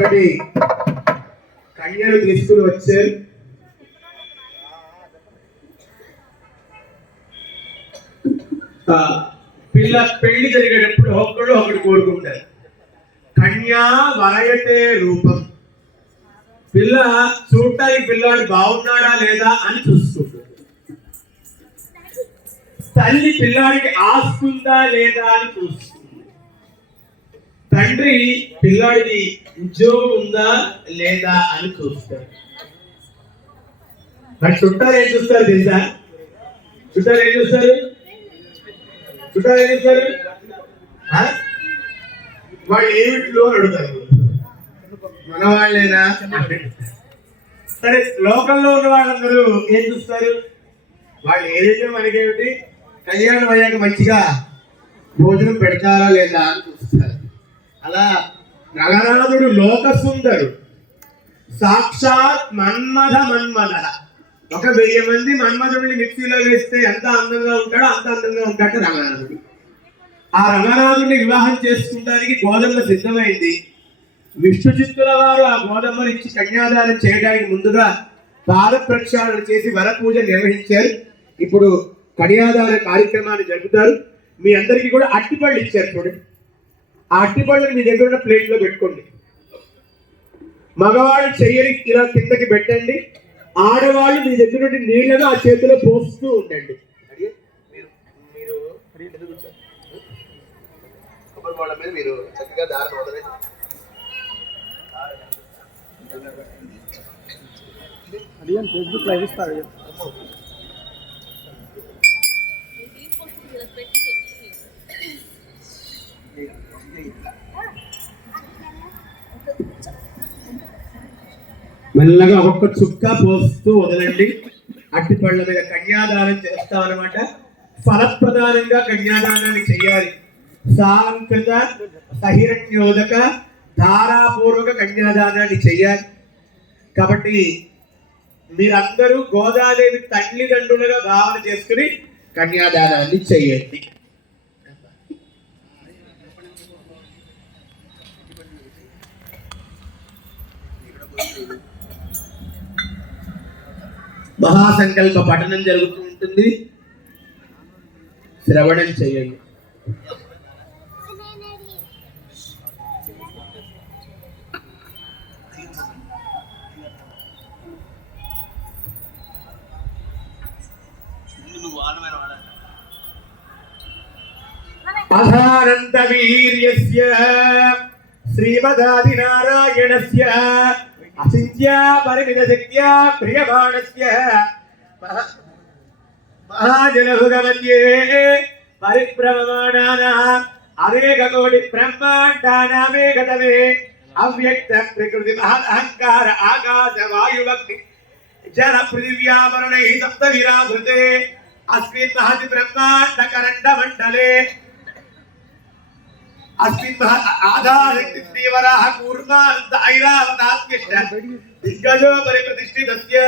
మరి కన్యను తీసుకుని వచ్చారు పిల్ల పెళ్ళి జరిగేటప్పుడు ఒక్కడు ఒకటి కోరుకుంటారు. కన్యా వరయటే రూపం. పిల్ల చూడటానికి పిల్లాడు బాగున్నాడా లేదా అని చూసుకుంటుంది. తల్లి పిల్లాడికి ఆస్తుందా లేదా అని చూస్తుంది తండ్రి పిల్లాడికి ఉద్యోగం ఉందా లేదా అని చూస్తారు. మరి చుట్టాలు ఏం చూస్తారు తెలుసా? చుట్టాలు ఏం చూస్తారు? చుట్టాలు ఏం చూస్తారు? వాళ్ళు ఏమిట్లో అని అడుగుతారు. మన వాళ్ళేనా సరే లోకల్లో ఉన్న వాళ్ళందరూ ఏం చూస్తారు? వాళ్ళు ఏదైతే మనకేమిటి? కళ్యాణం అయ్యాక మంచిగా భోజనం పెడతారా లేదా అని చూస్తారు. అలా నగనాథుడు లోకసుందరు. సాక్షాత్ మన్మథ మన్మథ ఒక వెయ్యి మంది మన్మధుడిని మిక్సీలో వేస్తే ఎంత అందంగా ఉంటాడో అంత అందంగా ఉంటాడు రంగనాథుడు. ఆ రంగనాథుడిని వివాహం చేసుకుంటానికి గోధుమ సిద్ధమైంది. విష్ణు చిత్తుల వారు ఆ గోధమ్మను ఇచ్చి కన్యాదానం చేయడానికి ముందుగా పాద ప్రక్షాళన చేసి వర పూజ నిర్వహించారు. ఇప్పుడు కన్యాదాన కార్యక్రమాన్ని జరుపుతారు. మీ అందరికీ కూడా అట్టిపళ్ళు ఇచ్చారు చూడండి. ఆ అట్టిపళ్ళని మీ దగ్గర ఉన్న ప్లేట్లో పెట్టుకోండి. మగవాళ్ళు చెయ్యని ఇలా కిందకి పెట్టండి. ఆడవాళ్ళు మీ దగ్గర నుండి నీళ్ళను ఆ చేతిలో పోస్తూ ఉండండి. మీరు చక్కగా దారిని అడిగాను ఫేస్బుక్ లైవ్ ఇస్తారు మెల్లగా ఒక్కొక్క చుక్క పోస్తూ వదలండి. అట్టి పళ్ళ మీద కన్యాదానం చేస్తామన్నమాట. ఫలప్రదానంగా కన్యాదానాన్ని చేయాలి. సాంకృత సహిరణ్యోదక ధారాపూర్వక కన్యాదానాన్ని చేయాలి. కాబట్టి మీరందరూ గోదాదేవి తల్లిదండ్రులుగా భావన చేసుకుని కన్యాదానాన్ని చేయండి. మహాసంకల్ప పఠనం జరుగుతూ ఉంటుంది. శ్రవణం చేయండి. అధానంద వీర్యస్య శ్రీమదాది నారాయణస్య असिन्त्या परिमितशक्त्या प्रियबाणस्य महाजलभुगमन्ये परिभ्रममाणानाः अनेककोटिब्रह्माण्डानामेकतमे अव्यक्तप्रकृतिमहदहङ्कार आकाशवायुभक्ति जलपृथिव्यावरणैः सप्तविरावृते अस्मिन् महति ब्रह्माण्डकरण्डमण्डले। अस्मिन् आधारशक्तिवराः कूर्मान् દિગ્ગજો પરિપ્રતિષ્ઠિત અત્ય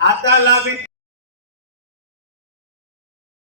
આતા લાભી